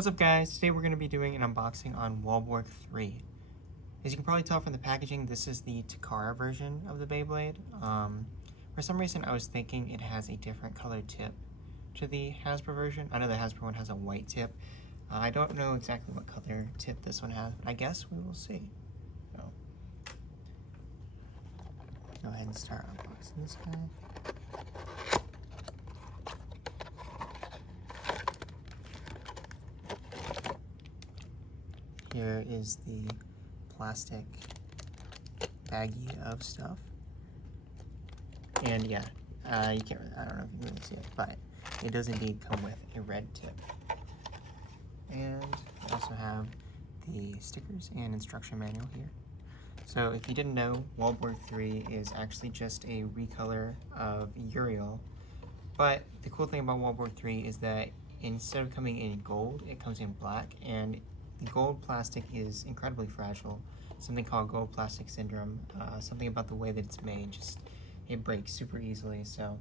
What's up guys? Today we're going to be doing an unboxing on Wolborg 3. As you can probably tell from the packaging, this is the Takara version of the Beyblade. For some reason I was thinking it has a different colored tip to the Hasbro version. I know the Hasbro one has a white tip. I don't know exactly what color tip this one has, but I guess we will see. So, go ahead and start unboxing this guy. Here is the plastic baggie of stuff. And yeah, you can't really, I don't know if you can really see it, but it does indeed come with a red tip. And we also have the stickers and instruction manual here. So if you didn't know, Wolborg 3 is actually just a recolor of Uriel. But the cool thing about Wolborg 3 is that instead of coming in gold, it comes in black, and the gold plastic is incredibly fragile. Something called gold plastic syndrome. Something about the way that it's made, it breaks super easily. So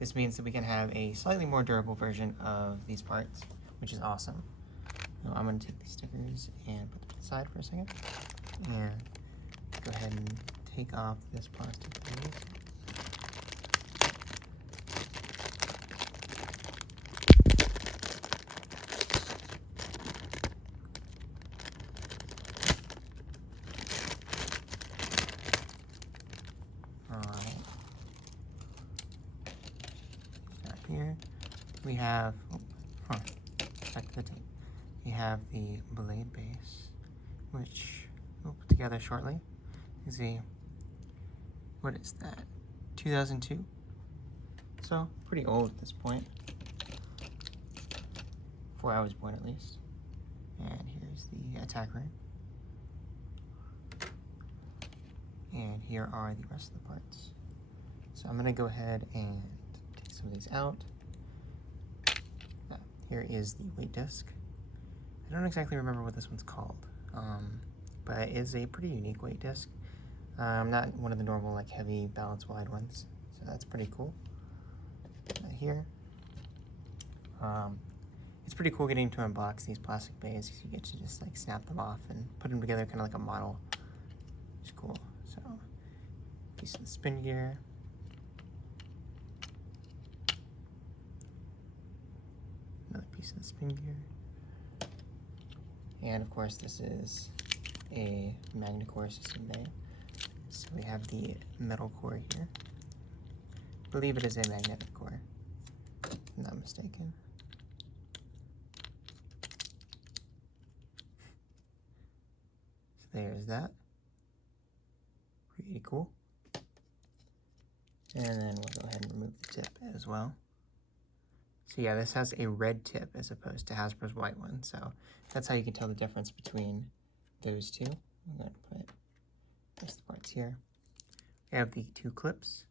this means that we can have a slightly more durable version of these parts, which is awesome. So I'm going to take these stickers and put them to the side for a second, and go ahead and take off this plastic piece. Alright. Here we have, back to the tape. We have the blade base, which we'll put together shortly. You see, what is that? 2002? So, pretty old at this point. Before I was born, at least. And here's the attack ring. And here are the rest of the parts. So I'm gonna go ahead and take some of these out. Here is the weight disc. I don't exactly remember what this one's called, but it is a pretty unique weight disc. Not one of the normal like heavy balance wide ones, so that's pretty cool. Here, it's pretty cool getting to unbox these plastic bays because you get to just like snap them off and put them together kind of like a model. It's cool. So, piece of the spin gear. Another piece of the spin gear. And of course this is a MagnaCore system bay. So we have the metal core here. I believe it is a magnetic core, if I'm not mistaken. So there's that. Pretty cool. And then we'll go ahead and remove the tip as well. So yeah, this has a red tip as opposed to Hasbro's white one. So that's how you can tell the difference between those two. I'm going to put the parts here. We have the two clips.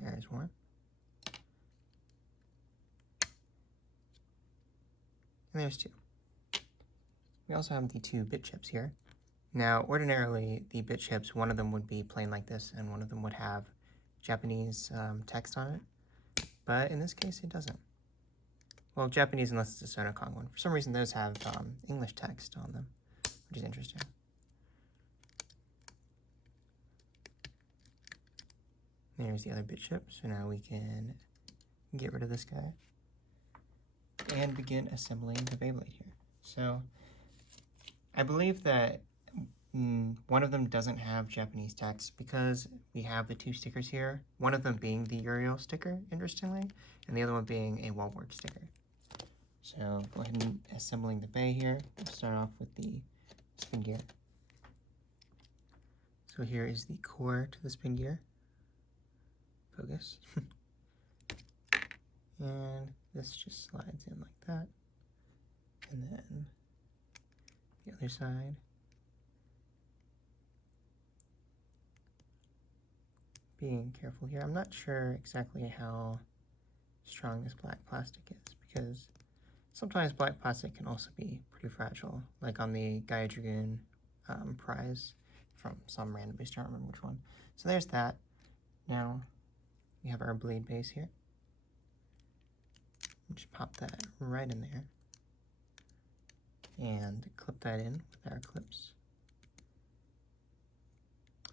There's one. And there's two. We also have the two bit chips here. Now, ordinarily, the bit chips, one of them would be plain like this, and one of them would have Japanese text on it. But in this case, it doesn't. Well, Japanese unless it's a Sonokong one. For some reason, those have English text on them, which is interesting. There's the other bit chip, so now we can get rid of this guy and begin assembling the Beyblade here. So, I believe that one of them doesn't have Japanese text because we have the two stickers here, one of them being the Uriel sticker, interestingly, and the other one being a Wolborg sticker. So go ahead and assembling the bay here. We'll start off with the spin gear. So here is the core to the spin gear. Focus. And this just slides in like that. And then the other side. Being careful here. I'm not sure exactly how strong this black plastic is because sometimes black plastic can also be pretty fragile, like on the Gaia Dragoon prize from random booster, I don't remember which one. So there's that. Now we have our blade base here. Just pop that right in there and clip that in with our clips.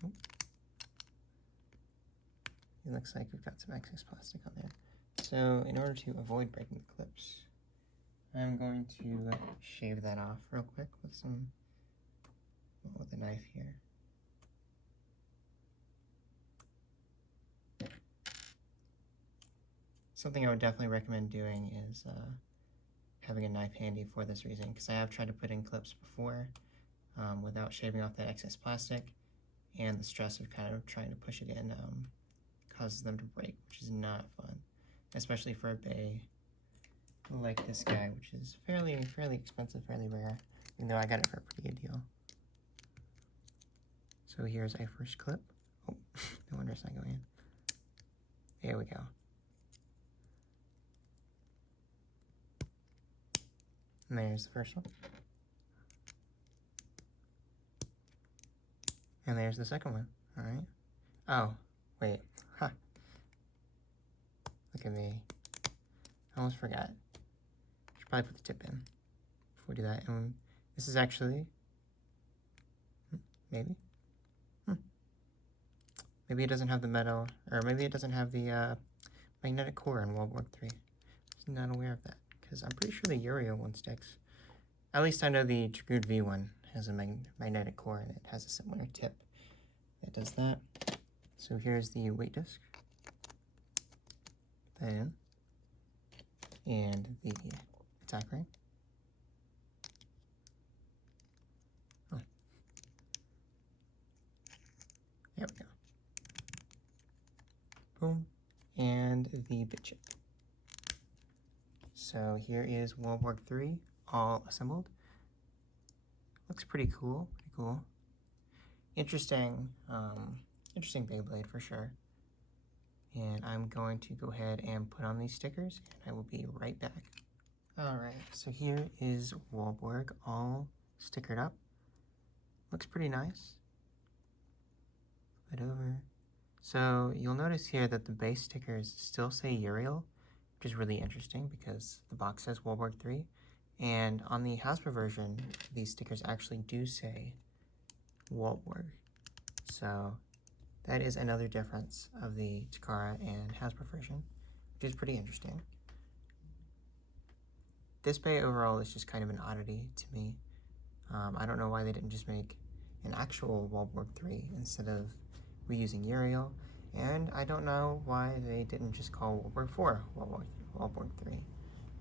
Oh. It looks like we've got some excess plastic on there. So in order to avoid breaking the clips, I'm going to shave that off real quick with a knife here. Something I would definitely recommend doing is having a knife handy for this reason, because I have tried to put in clips before without shaving off that excess plastic, and the stress of kind of trying to push it in causes them to break, which is not fun, especially for a bay like this guy, which is fairly expensive, fairly rare, even though I got it for a pretty good deal. So here's our first clip. Oh, no wonder it's not going in. There we go. And there's the first one. And there's the second one. All right. Oh, wait. Huh. Look at me. I almost forgot. Should probably put the tip in before we do that. And this is actually, maybe. Maybe it doesn't have the metal, or maybe it doesn't have the magnetic core in Wolborg 3. I was not aware of that, because I'm pretty sure the Uriel one sticks. At least I know the Triggered V one has a magnetic core, and it has a similar tip that does that. So here's the weight disc. Put that in. And the attack ring. Oh. There we go. Boom. And the bit chip. So here is Wolborg 3 all assembled. Looks pretty cool, Interesting, interesting Beyblade for sure. And I'm going to go ahead and put on these stickers, and I will be right back. Alright, so here is Wolborg all stickered up. Looks pretty nice. Flip it over. So you'll notice here that the base stickers still say Uriel, which is really interesting because the box says Wolborg 3. And on the Hasbro version, these stickers actually do say Wolborg. So that is another difference of the Takara and Hasbro version, which is pretty interesting. This bay overall is just kind of an oddity to me. I don't know why they didn't just make an actual Wolborg 3 instead of reusing Uriel, and I don't know why they didn't just call Wolborg 4 Wolborg 3.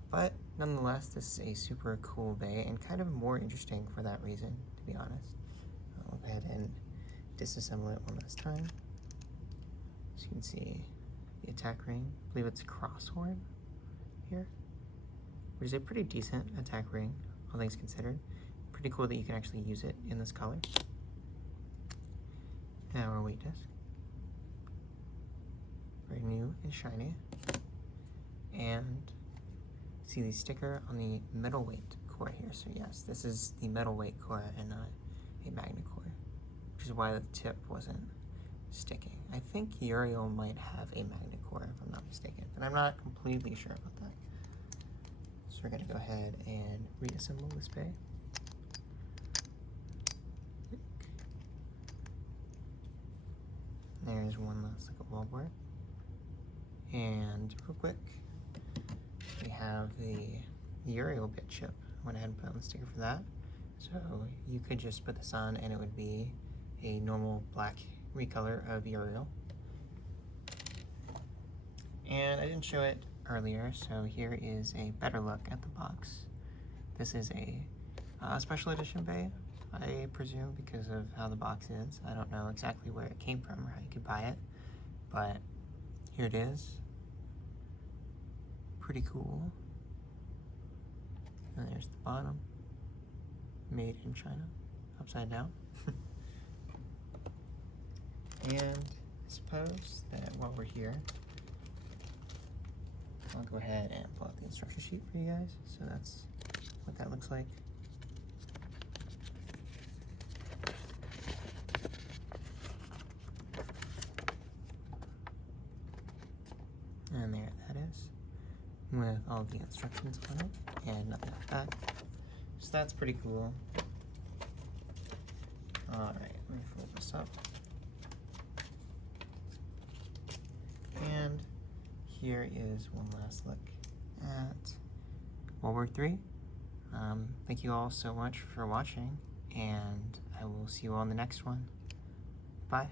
But nonetheless, this is a super cool bay and kind of more interesting for that reason, to be honest. I'll go ahead and disassemble it one last time. So you can see the attack ring. I believe it's crosshorn here, which is a pretty decent attack ring, all things considered. Pretty cool that you can actually use it in this color. And our weight disc. Very new and shiny. And see the sticker on the metal weight core here. So yes, this is the metal weight core and not a magnet core, which is why the tip wasn't sticking. I think Uriel might have a magnet core if I'm not mistaken, but I'm not completely sure about that. So we're gonna go ahead and reassemble this bay. There's one last like a Wolborg. And real quick, we have the Uriel bit chip. I went ahead and put on the sticker for that. So you could just put this on and it would be a normal black recolor of Uriel. And I didn't show it earlier, so here is a better look at the box. This is a special edition bay, I presume, because of how the box is. I don't know exactly where it came from or how you could buy it, but here it is. Pretty cool. And there's the bottom. Made in China. Upside down. And I suppose that while we're here, I'll go ahead and pull out the instruction sheet for you guys. So that's what that looks like. And there that is. with all the instructions on it and nothing like that. So that's pretty cool. Alright, let me fold this up. And here is one last look at Wolborg 3. Thank you all so much for watching, and I will see you all in the next one. Bye.